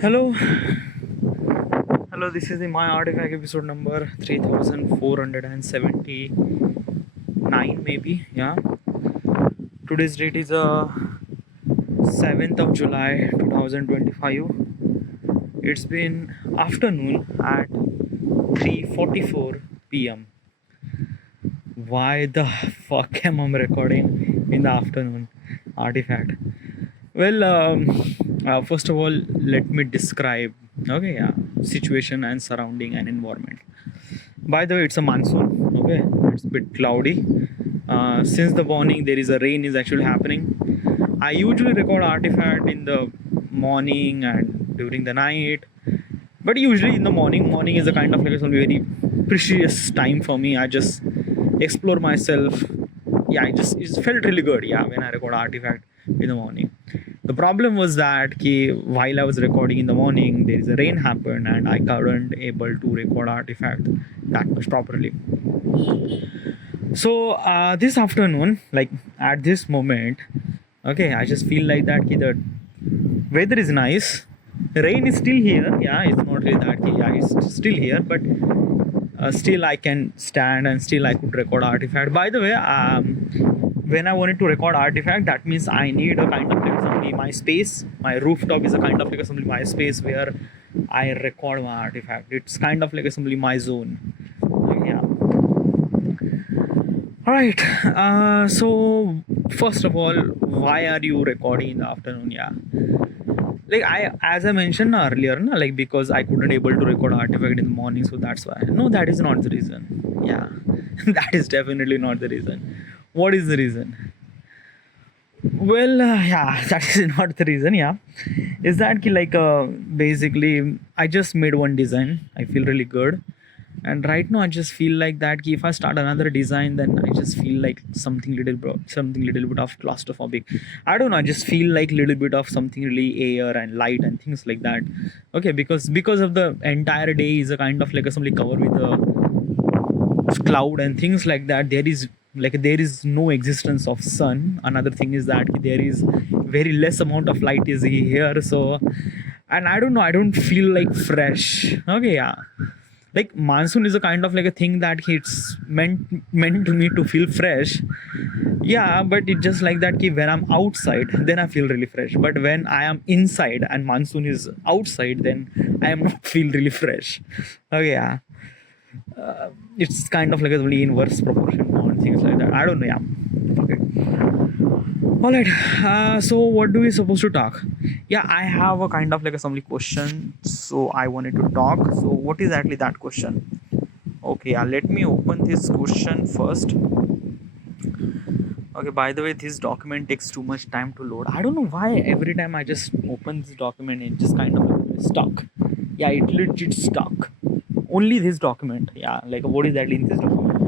Hello, hello. This is the My Artifact episode number 3479, maybe. Yeah. Today's date is 7th of July 2025. It's been afternoon at 3:44 p.m. Why the fuck am I recording in the afternoon? Artifact. Well, first of all, let me describe. Okay, yeah, situation and surrounding and environment. By the way, it's a monsoon. Okay, it's a bit cloudy. Since the morning, there is a rain is actually happening. I usually record artifact in the morning and during the night, but usually in the morning. Morning is a kind of like a very precious time for me. I just explore myself. Yeah, it felt really good. Yeah, when I record artifact in the morning. The problem was that while I was recording in the morning, there is a rain happened and I couldn't able to record artifact that much properly. So this afternoon, like at this moment, okay, I just feel like that the weather is nice. Rain is still here. Yeah, it's not really that. Yeah, it's still here, but still I can stand and still I could record artifact. By the way, when I wanted to record artifact, that means I need a kind of like assembly my space. My rooftop is a kind of like assembly my space where I record my artifact. It's kind of like assembly my zone. Yeah. All right. So first of all, why are you recording in the afternoon? Yeah. Like as I mentioned earlier, no, like because I couldn't able to record artifact in the morning, so that's why. No, that is not the reason. Yeah, that is definitely not the reason. What is the reason? Well, yeah, that is not the reason. Yeah, is that basically I just made one design. I feel really good, and right now I just feel like that if I start another design, then I just feel like something little bit of claustrophobic. I don't know. I just feel like little bit of something really air and light and things like that. Okay, because of the entire day is a kind of like a somebody covered with a cloud and things like that. There is no existence of sun. Another thing is that there is very less amount of light is here. So, and I don't know. I don't feel like fresh. Okay, yeah, like monsoon is a kind of like a thing that it's meant to me to feel fresh. Yeah, but it's just like that when I'm outside, then I feel really fresh, but when I am inside and monsoon is outside, then I am not feel really fresh. Okay, yeah. It's kind of like a really inverse proportion and things like that. I don't know. Yeah. Okay. All right. So what do we supposed to talk? Yeah, I have a kind of like a assembly question, so I wanted to talk. So what is actually that question? Okay, yeah, let me open this question first. Okay, by the way, this document takes too much time to load. I don't know why every time I just open this document it just kind of stuck. Yeah, it legit stuck. Only this document. Yeah, like what is that in this document?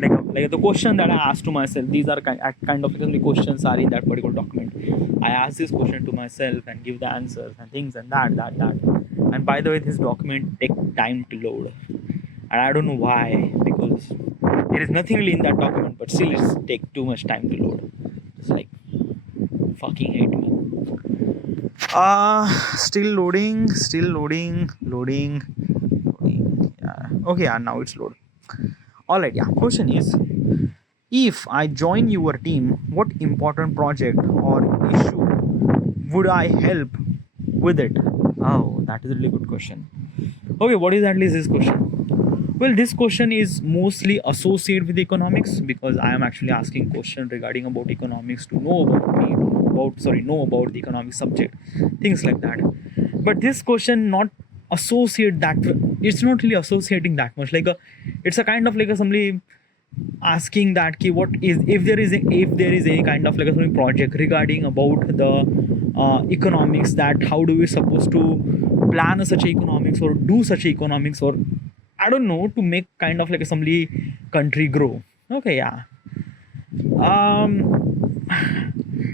There is like the question that I asked to myself. These are kind of the questions are in that particular document. I ask this question to myself and give the answers and things and that. And by the way, this document take time to load, and I don't know why, because there is nothing really in that document, but still it's take too much time to load. It's like fucking hate me. Still loading. Yeah. Okay, yeah, now it's load. All right, yeah. Question is, if I join your team, what important project or issue would I help with it? Oh, that is a really good question. Okay, what is at least this question? Well, this question is mostly associated with economics, because I am actually asking question regarding about economics to know about the economic subject, things like that. But this question not associate that. It's not really associating that much. It's a kind of like a somebody asking that what is if there is any kind of like a project regarding about the economics, that how do we supposed to plan such economics or do such economics, or I don't know, to make kind of like a somebody country grow. Okay, yeah.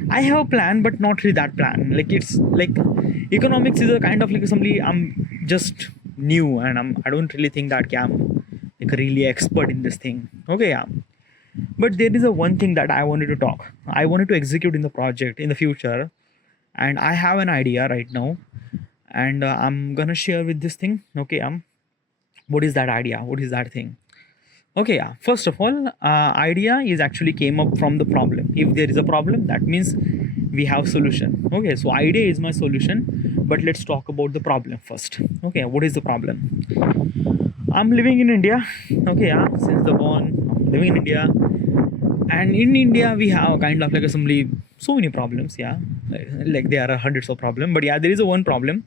I have a plan, but not really that plan. Like it's like economics is a kind of like somebody I'm just new, and I don't really think that I'm like really expert in this thing. Okay, yeah. But there is a one thing that I wanted to talk. I wanted to execute in the project in the future, and I have an idea right now. and I'm gonna share with this thing. Okay, what is that idea? What is that thing? Okay, yeah. First of all, idea is actually came up from the problem. If there is a problem, that means we have solution. Okay, so idea is my solution, but let's talk about the problem first. Okay, what is the problem? I'm living in India. Okay, yeah. Since the born, I'm living in India, and in India we have kind of like assembly so many problems. Yeah, like there are hundreds of problems, but yeah, there is a one problem: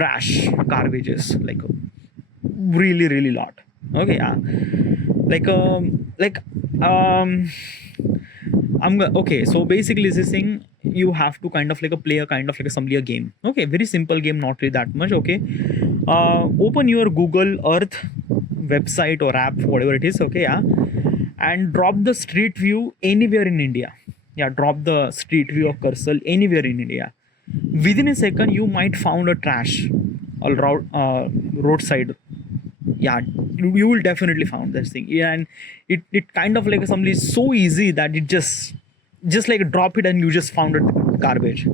trash, garbages, like really really lot. Okay, yeah, like um okay, so basically this thing, you have to kind of like a play a kind of like assembly a game. Okay, very simple game, not really that much. Okay, open your Google Earth website or app, whatever it is. Okay, yeah, and drop the street view anywhere in India. Yeah, drop the street view of cursor anywhere in India. Within a second you might found a trash or roadside. Yeah, you will definitely found this thing. Yeah, and it kind of like something so easy that it just like drop it and you just found it garbage.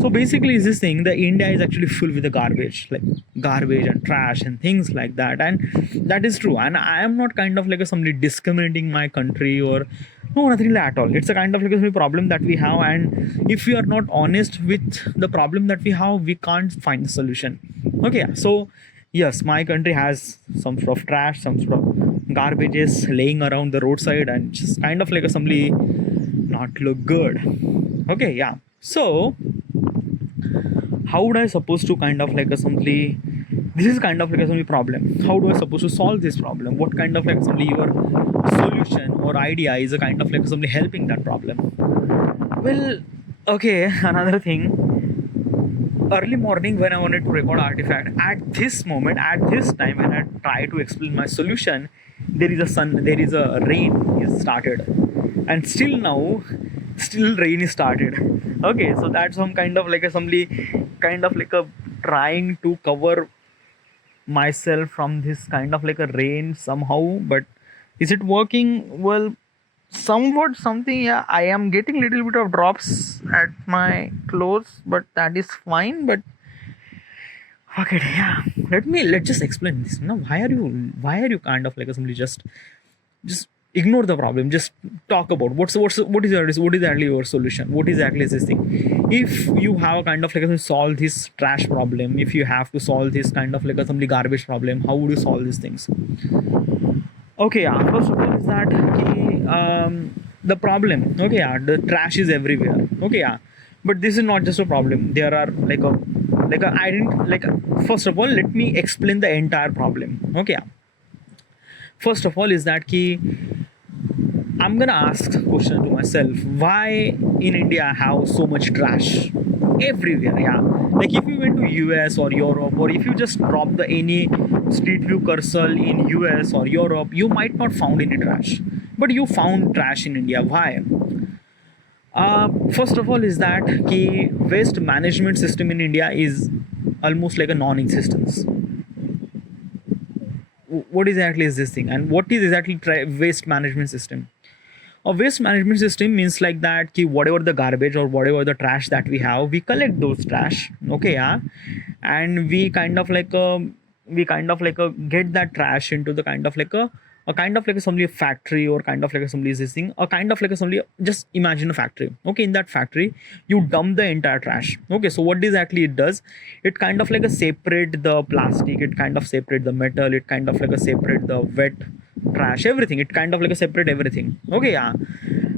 So basically is this thing, the India is actually full with the garbage, like garbage and trash and things like that, and that is true. And I am not kind of like a somebody discriminating my country or no, nothing like at all. It's a kind of like a problem that we have, and if we are not honest with the problem that we have, we can't find the solution. Okay, so yes, my country has some sort of trash, some sort of garbages laying around the roadside, and just kind of like a somebody not look good. Okay, yeah. So how would I supposed to kind of like a somebody, this is kind of like a somebody problem. How do I supposed to solve this problem? What kind of like somebody your solution or idea is a kind of like somebody helping that problem? Well, okay, another thing, early morning when I wanted to record artifact, at this moment, at this time when I try to explain my solution, there is a sun, there is a rain is started, and still now, still rain is started. Okay, so that's some kind of like a somebody kind of like a trying to cover myself from this kind of like a rain somehow, but is it working? Well, somewhat something. Yeah, I am getting little bit of drops at my clothes, but that is fine. But okay, yeah, let's just explain this now. Why are you kind of like simply just ignore the problem, just talk about what is actually your solution, what is actually this thing. If you have kind of like a solve this trash problem, if you have to solve this kind of like a some garbage problem, how would you solve these things? Okay, yeah. First of all, is that the problem. Okay, yeah, the trash is everywhere. Okay, yeah, but this is not just a problem. There are like a I didn't like. First of all, let me explain the entire problem. Okay, yeah. First of all, is that key. I'm gonna ask a question to myself: why in India I have so much trash everywhere? Yeah, like if you went to US or Europe, or if you just drop the any street view cursor in US or Europe, you might not found any trash, but you found trash in India. Why? First of all, is that the waste management system in India is almost like a non-existence. What exactly is this thing, and what is exactly waste management system? A waste management system means like that ki whatever the garbage or whatever the trash that we have, we collect those trash. Okay, yeah, and we kind of like get that trash into the kind of like a kind of like a factory, or kind of like a this thing, a kind of like a just imagine a factory. Okay, in that factory you dump the entire trash. Okay, so what exactly it does, it kind of like a separate the plastic, it kind of separate the metal, it kind of like a separate the wet trash, everything, it kind of like a separate everything. Okay, yeah,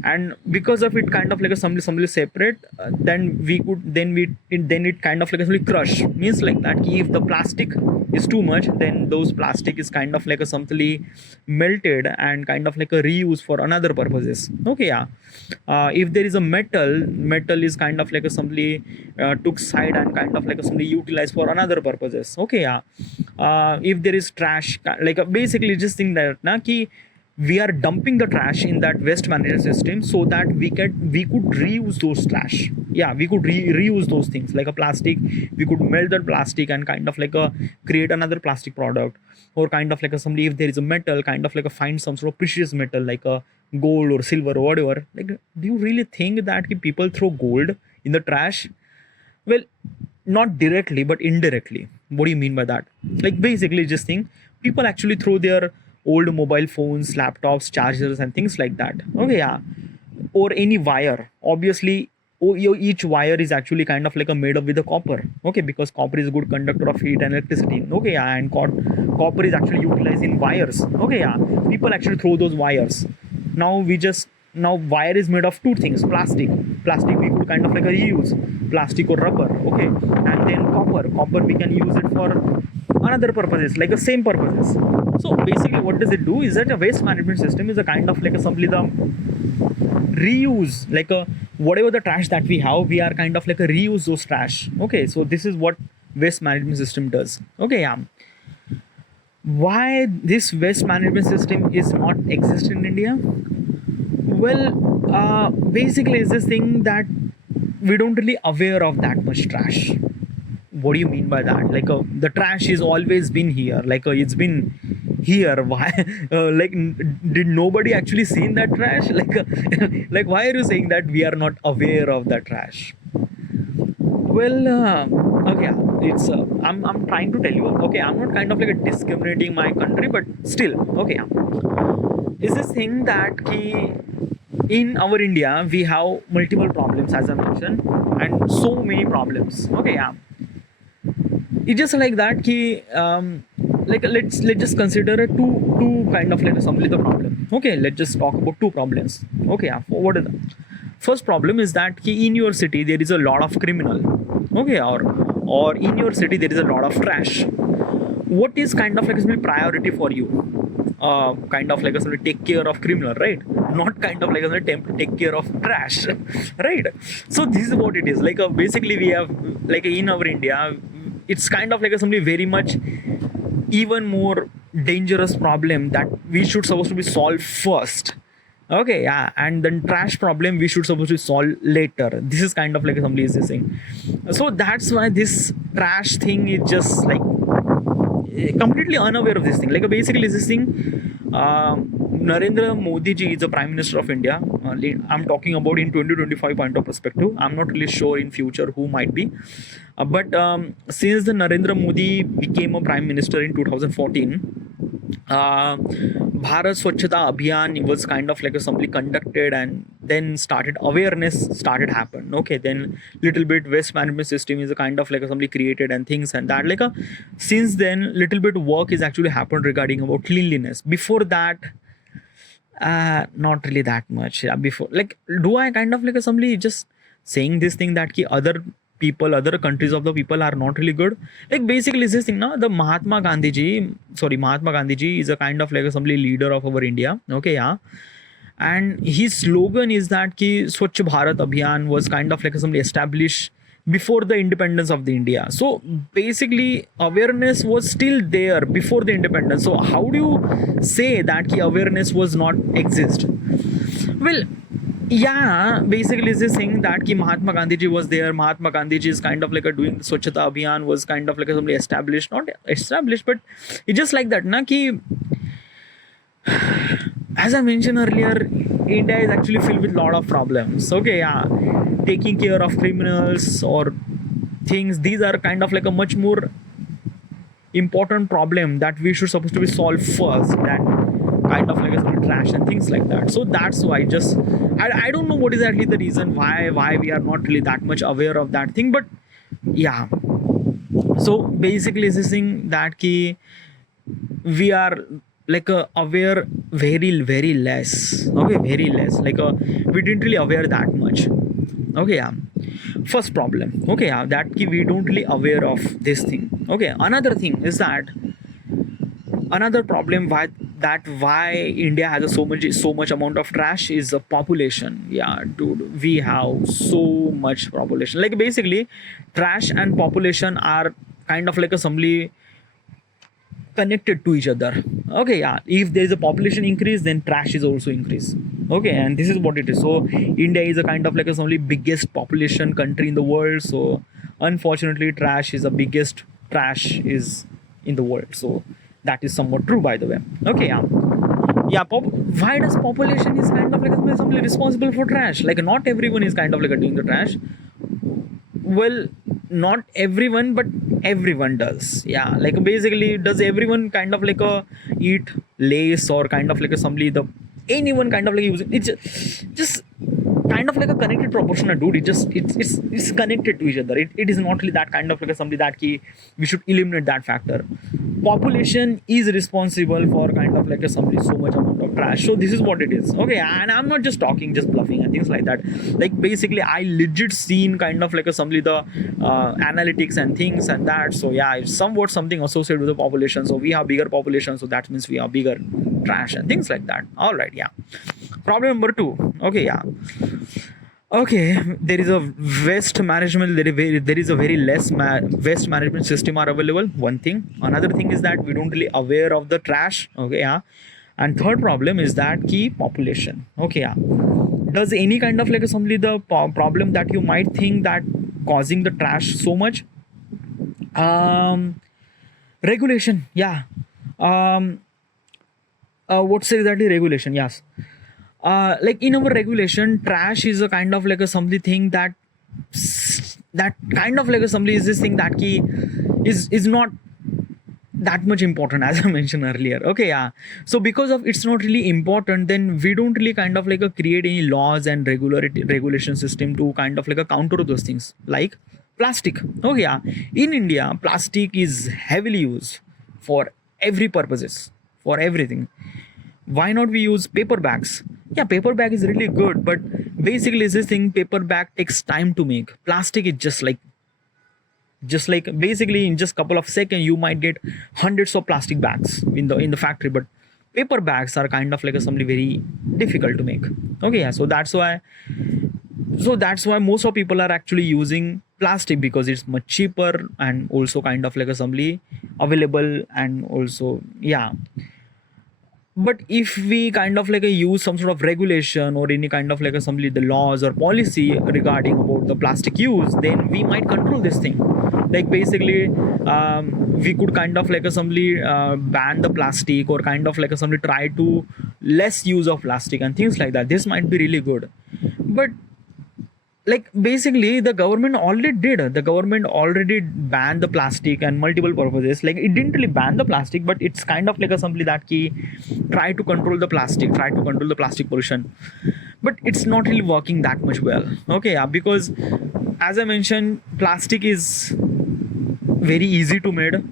and because of it kind of like a somebody separate, then it kind of like a crush, means like that if the plastic is too much, then those plastic is kind of like a something melted and kind of like a reuse for another purposes. Okay, yeah, if there is a metal is kind of like a somebody took side and kind of like a somebody utilized for another purposes. Okay, yeah, if there is trash, like basically just think that na ki we are dumping the trash in that waste management system, so that we could reuse those trash. Yeah, we could reuse those things, like a plastic, we could melt that plastic and kind of like a create another plastic product, or kind of like a somebody, if there is a metal, kind of like a find some sort of precious metal like a gold or silver or whatever. Like, do you really think that people throw gold in the trash? Well, not directly but indirectly. What do you mean by that? Like basically just think, people actually throw their old mobile phones, laptops, chargers and things like that. Okay, yeah. Or any wire, obviously. Each wire is actually kind of like a made up with a copper. Okay, because copper is a good conductor of heat and electricity. Okay, yeah. And copper is actually utilized in wires. Okay, yeah. People actually throw those wires. Now wire is made of two things: plastic we could kind of like a reuse, plastic or rubber. Okay, and then copper we can use it for another purposes, like the same purposes. So basically what does it do is that a waste management system is a kind of like a simply the reuse, like a whatever the trash that we have, we are kind of like a reuse those trash. Okay, so this is what waste management system does. Okay, yeah. Why this waste management system is not exist in India? Well, basically it's this thing that we don't really aware of that much trash. What do you mean by that? Like the trash is always been here, like it's been here. Why like did nobody actually seen that trash? Like like why are you saying that we are not aware of that trash? Well, okay, yeah, it's I'm trying to tell you. Okay, I'm not kind of like a discriminating my country, but still, okay, yeah. Is this thing that in our India we have multiple problems, as I mentioned, and so many problems. Okay, yeah. It's just like that like let's just consider a two kind of like assembly the problem. Okay, let's just talk about two problems. Okay, yeah. What is the first problem? Is that in your city there is a lot of criminal. Okay, or in your city there is a lot of trash. What is kind of like a priority for you? Kind of like a take care of criminal, right? Not kind of like an attempt to take care of trash. Right? So this is what it is like. Basically we have like in our India, it's kind of like a something very much even more dangerous problem that we should supposed to be solved first. Okay, yeah. And then trash problem we should supposed to solve later. This is kind of like somebody is this thing. So that's why this trash thing is just like completely unaware of this thing. Like basically this thing, Narendra Modi ji is the Prime Minister of India. I'm talking about in 2025 point of perspective. I'm not really sure in future who might be. But since the Narendra Modi became a Prime Minister in 2014, Bharat Swachhata Abhiyan was kind of like a simply conducted, and then started awareness started happen. Okay, then little bit waste management system is a kind of like a simply created and things and that like a since then little bit work is actually happened regarding about cleanliness. Before that, not really that much. Yeah, before like do I kind of like a simply just saying this thing that ki other people, other countries of the people are not really good. Like basically this thing now, the Mahatma Gandhi ji is a kind of like a simply leader of our India. Okay, yeah. And his slogan is that ki Swachh Bharat Abhiyan was kind of like a simply established before the independence of the India. So basically awareness was still there before the independence. So how do you say that ki awareness was not exist? Well, yeah, basically it's this thing that ki Mahatma Gandhi ji was there. Mahatma Gandhi ji is kind of like a doing Swachhata Abhiyan was kind of like a somebody established, not established, but it's just like that na ki, as I mentioned earlier, India is actually filled with a lot of problems. Okay, yeah, taking care of criminals or things, these are kind of like a much more important problem that we should supposed to be solved first than kind of like a trash and things like that. So that's why just I don't know what is actually the reason why we are not really that much aware of that thing, but yeah. So basically it's this thing that ki we are like aware very less. Okay, very less, like we didn't really aware that much. Okay, yeah. First problem. Okay, yeah, that ki we don't really aware of this thing. Okay, another thing is that another problem why India has so much amount of trash is the population. Yeah, dude, we have so much population. Like basically trash and population are kind of like a assembly connected to each other. Okay, yeah, if there is a population increase, then trash is also increase. Okay, and this is what it is. So India is a kind of like a only biggest population country in the world. So unfortunately trash is the biggest trash is in the world. So that is somewhat true, by the way. Okay, yeah. Yeah, why does population is kind of like somebody responsible for trash? Like not everyone is kind of like doing the trash. Well, not everyone, but everyone does. Yeah, like basically, does everyone kind of like eat lace or kind of like assembly the anyone kind of like use it? It's just kind of like a connected proportional, dude. It's connected to each other. It is not really that kind of like somebody that key we should eliminate that factor. Population is responsible for kind of like a somebody so much amount of trash. So this is what it is. Okay, and I'm not just talking, just bluffing and things like that. Like basically, I legit seen kind of like a somebody the analytics and things and that. So yeah, it's somewhat something associated with the population. So we have bigger population, so that means we have bigger trash and things like that. All right, yeah. Problem number 2. Okay, yeah. Okay, there is a waste management. There is a very less waste management system are available. One thing. Another thing is that we don't really aware of the trash. Okay, yeah. And third problem is that key population. Okay, yeah. Does any kind of like assembly the problem that you might think that causing the trash so much? Regulation. Yeah. What's exactly regulation? Yes. Like in our regulation, trash is a kind of like a something thing that kind of like a somebody is this thing that key is not that much important as I mentioned earlier. Okay, yeah. So because of it's not really important, then we don't really kind of like create any laws and regulation system to kind of like counter those things like plastic. Okay, yeah. In India, plastic is heavily used for every purposes, for everything. Why not we use paper bags? Yeah, paper bag is really good, but basically this thing paper bag takes time to make. Plastic is just like basically in just couple of seconds you might get hundreds of plastic bags in the factory, but paper bags are kind of like something very difficult to make. Okay, yeah. So that's why most of people are actually using plastic because it's much cheaper and also kind of like assembly available and also yeah. But if we kind of like use some sort of regulation or any kind of like assembly the laws or policy regarding about the plastic use, then we might control this thing. Like basically we could kind of like assembly ban the plastic or kind of like assembly try to less use of plastic and things like that. This might be really good, but like basically the government already banned the plastic and multiple purposes. Like it didn't really ban the plastic, but it's kind of like a something that key try to control the plastic pollution, but it's not really working that much well. Okay, yeah, because as I mentioned, plastic is very easy to made.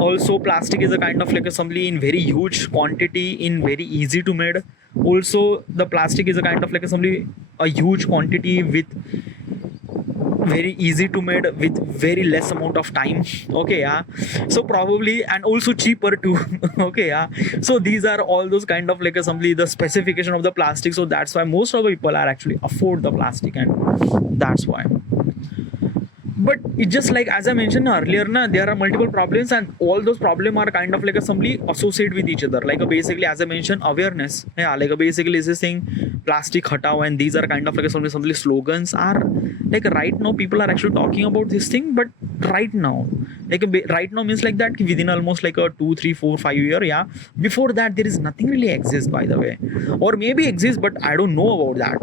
Also plastic is a kind of like assembly in very huge quantity in very easy to made. Also the plastic is a kind of like assembly a huge quantity with very easy to made with very less amount of time. Okay, yeah. So probably and also cheaper too. Okay, yeah. So these are all those kind of like assembly the specification of the plastic. So that's why most of the people are actually afford the plastic, and that's why. But it's just like as I mentioned earlier there are multiple problems, and all those problems are kind of like assembly associated with each other. Like basically as I mentioned, awareness. Yeah, like basically is this thing plastic hatao, and these are kind of like assembly slogans are like right now people are actually talking about this thing. But right now, like right now means like that within almost like a 2 3 4 5 year, yeah. Before that there is nothing really exists, by the way, or maybe exists but I don't know about that.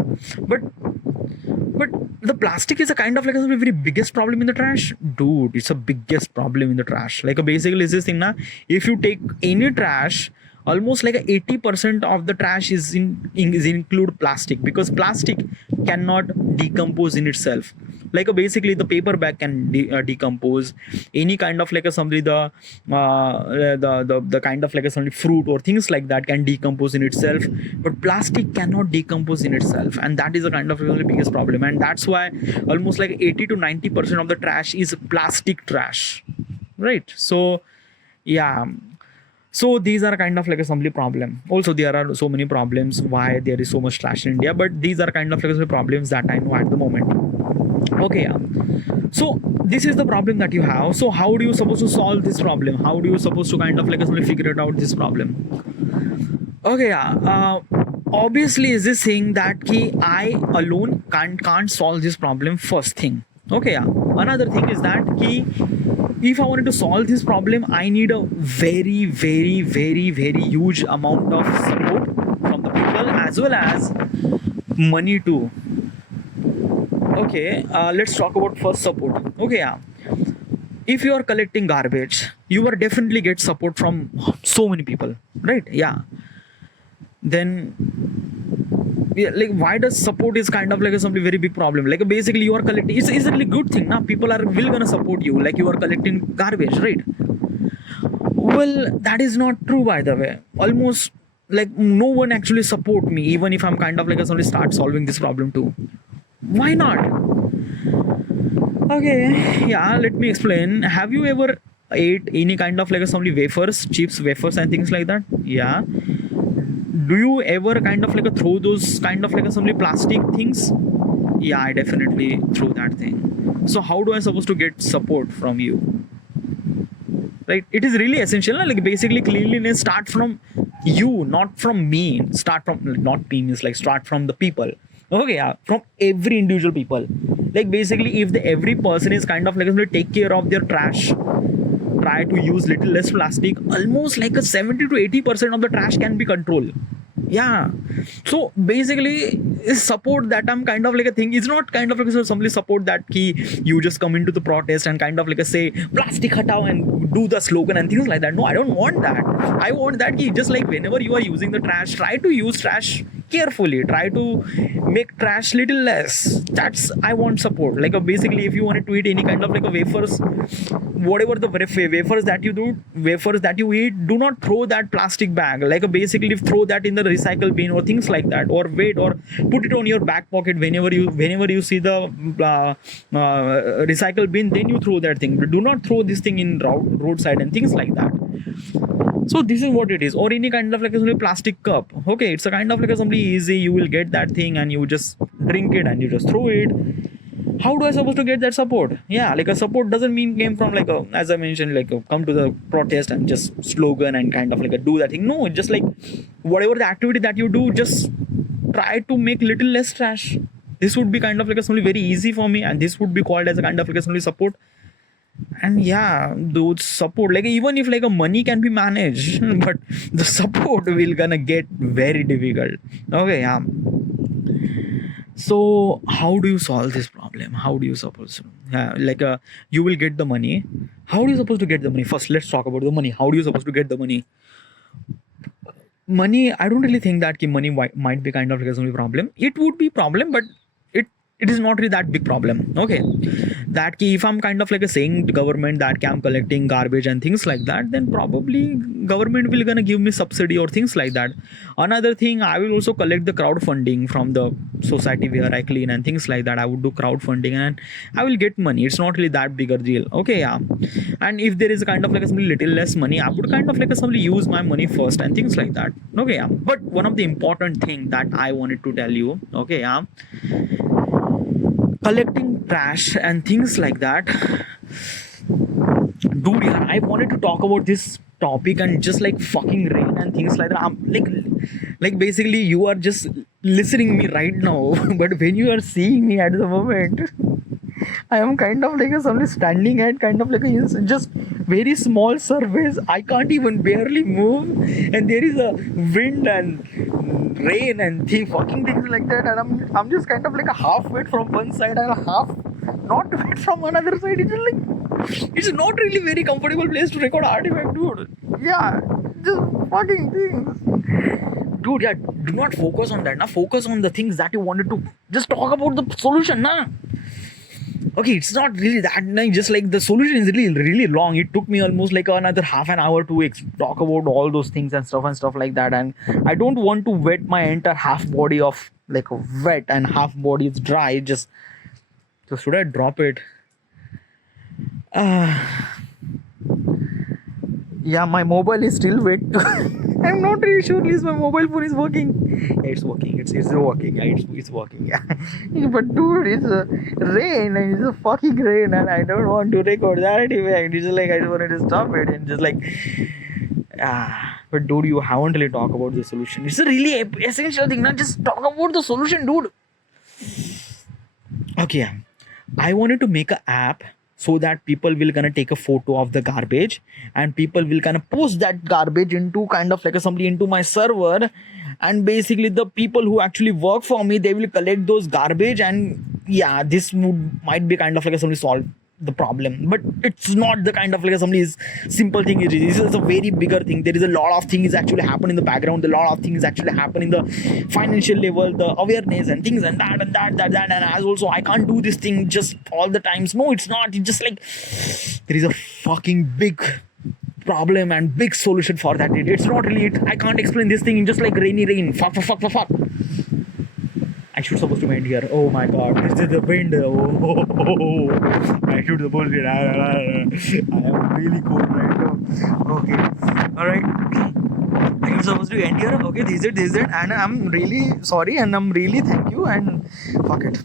But the plastic is a kind of like a very biggest problem in the trash, dude. It's a biggest problem in the trash. Like basically is this thing now, if you take any trash, almost like 80% of the trash is include plastic, because plastic cannot decompose in itself. Like basically the paper bag can decompose. Any kind of like a somebody the kind of like a somebody fruit or things like that can decompose in itself, but plastic cannot decompose in itself, and that is a kind of really biggest problem. And that's why almost like 80 to 90% of the trash is plastic trash, right? So yeah. So these are kind of like a simply problem. Also there are so many problems why there is so much trash in India, but these are kind of like the problems that I know at the moment. Okay, yeah. So this is the problem that you have. So how do you supposed to solve this problem? How do you supposed to kind of like figure it out this problem? Okay, yeah. Obviously is this thing that I alone can't solve this problem, first thing. Okay, yeah. Another thing is that if I wanted to solve this problem, I need a very, very, very, very huge amount of support from the people as well as money too. Okay, let's talk about first support. Okay, yeah. If you are collecting garbage, you will definitely get support from so many people, right? Yeah. Then, yeah, like why does support is kind of like a something very big problem? Like basically you are collecting. It's a really good thing. Now people are will gonna support you. Like you are collecting garbage, right? Well, that is not true, by the way. Almost like no one actually support me, even if I'm kind of like a somebody start solving this problem too. Why not? Okay, yeah, let me explain. Have you ever ate any kind of like a somebody wafers, chips, wafers, and things like that? Yeah. Do you ever kind of like a throw those kind of like a somebody plastic things? Yeah, I definitely throw that thing. So how do I supposed to get support from you? Right? It is really essential. Like basically, cleanliness start from you, not from me. Start from not me means like start from the people. Okay, yeah, from every individual people. Like basically, if the every person is kind of like take care of their trash, try to use little less plastic, almost like a 70 to 80% of the trash can be controlled. Yeah. So basically, support that I'm kind of like a thing is not kind of like simply support that key you just come into the protest and kind of like a say plastic hatao and do the slogan and things like that. No, I don't want that. I want that key just like whenever you are using the trash, try to use trash carefully, try to make trash little less. That's I want support. Like basically if you wanted to eat any kind of like a wafers, whatever the wafers that you eat, do not throw that plastic bag. Like basically throw that in the recycle bin or things like that, or wait, or put it on your back pocket whenever you see the recycle bin, then you throw that thing. But do not throw this thing in roadside and things like that. So this is what it is. Or any kind of like a plastic cup. Okay, it's a kind of like a somebody easy. You will get that thing and you just drink it and you just throw it. How do I supposed to get that support? Yeah, like a support doesn't mean came from like a, as I mentioned, like a, come to the protest and just slogan and kind of like a do that thing. No, just like whatever the activity that you do, just try to make little less trash. This would be kind of like a something very easy for me, and this would be called as a kind of like a something support. And yeah, those support, like even if like a money can be managed but the support will gonna get very difficult. Okay, yeah. So how do you solve this problem? How do you suppose you will get the money? How do you supposed to get the money? First let's talk about the money. How do you supposed to get the money? I don't really think that money might be kind of like a problem. It would be problem, but it is not really that big problem. Okay, that if I'm kind of like a saying to government that I'm collecting garbage and things like that, then probably government will gonna give me subsidy or things like that. Another thing, I will also collect the crowdfunding from the society where I clean and things like that. I would do crowdfunding and I will get money. It's not really that big a deal. Okay, yeah. And if there is a kind of like a little less money, I would kind of like a simply use my money first and things like that. Okay, yeah. But one of the important thing that I wanted to tell you, okay, yeah, collecting trash and things like that, dude, yeah, I wanted to talk about this topic and just like fucking rain and things like that. I'm like basically you are just listening me right now but when you are seeing me at the moment, I am kind of like a somebody standing at kind of like a just very small surface. I can't even barely move, and there is a wind and rain and fucking things like that, and I'm just kind of like a half wet from one side and a half not wet from another side. It's just like it's not really very comfortable place to record artifact, dude. Yeah, just fucking things. Dude, yeah, do not focus on that. Now focus on the things that you wanted to just talk about the solution, nah. Okay, it's not really that nice. Just like the solution is really long. It took me almost like another half an hour to talk about all those things and stuff like that. And I don't want to wet my entire half body of like wet and half body is dry. Just so should I drop it? Yeah, my mobile is still wet. I'm not really sure at least my mobile phone is working. Yeah, it's working. It's working. Yeah, it's working. Yeah. But dude, it's a rain and it's a fucking rain and I don't want to record that effect. It's like I just wanted to stop it and just like but dude, you haven't really talked about the solution. It's a really essential thing. Not just talk about the solution, dude. Okay, yeah. I wanted to make an app so that people will gonna take a photo of the garbage and people will gonna post that garbage into kind of like somebody into my server, and basically the people who actually work for me, they will collect those garbage and yeah, this might be kind of like a somebody solve the problem, but it's not the kind of like a somebody's simple thing. It is, this is a very bigger thing. There is a lot of things actually happen in the background. A lot of things actually happen in the financial level, the awareness and things, and that, and as also I can't do this thing just all the times. No, it's not. It's just like there is a fucking big problem and big solution for that. It's not really it. I can't explain this thing in just like rainy rain. Fuck. I should supposed to end here. Oh my god, this is the wind. Oh, I should supposed to. I am really cold right now. Okay, all right. I'm supposed to end here. Okay, this is it, and I'm really sorry, and I'm really thank you, and fuck it.